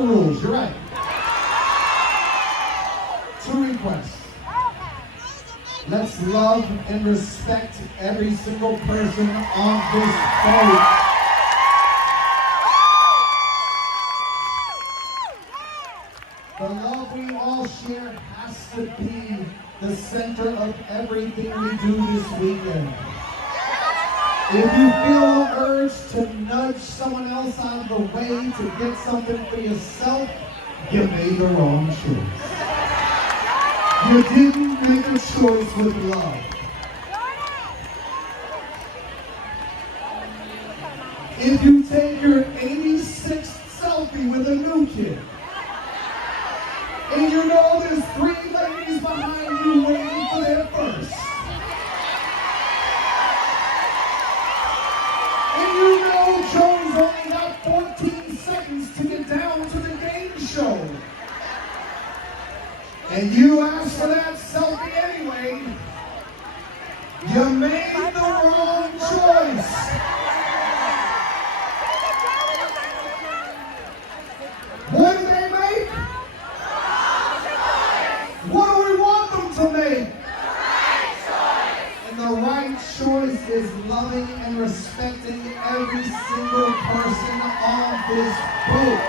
the rules. You're right. 2 requests. Let's love and respect every single person on this boat. The love we all share has to be the center of everything we do this weekend. If you feel the urge to nudge someone else out of the way to get something for yourself, you made the wrong choice. You didn't make a choice with love. If you take your 86th selfie with a new kid, and you know there's 3 ladies behind you waiting for their first, and you know Joey's only got 14 seconds to get down to the game show, and you asked for that selfie anyway, you made the wrong choice. What do they make? What do we want them to make? And the right choice is loving and respecting every single person on this boat.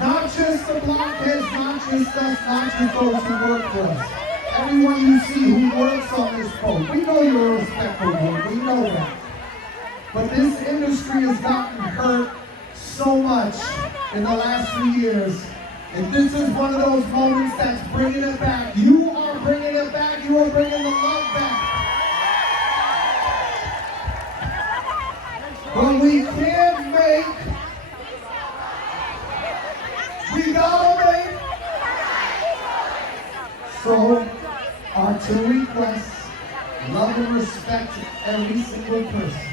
Not just the blockheads, not just us, not just those who work for us. Everyone you see who works on this boat. We know you're a respectful group, we know that. But this industry has gotten hurt so much in the last few years. And this is one of those moments that's bringing it back. You are bringing it back. You are bringing the love back. But we can't make, we gotta make. So, our 2 requests, love and respect every single person.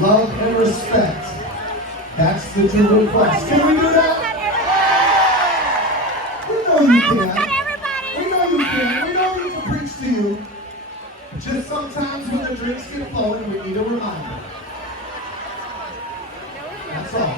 Love and respect. That's the 2 requests. Can we do that? We know you can. We know you can. We know we can preach to you. Just sometimes when the drinks get flowing, we need a reminder. That's all.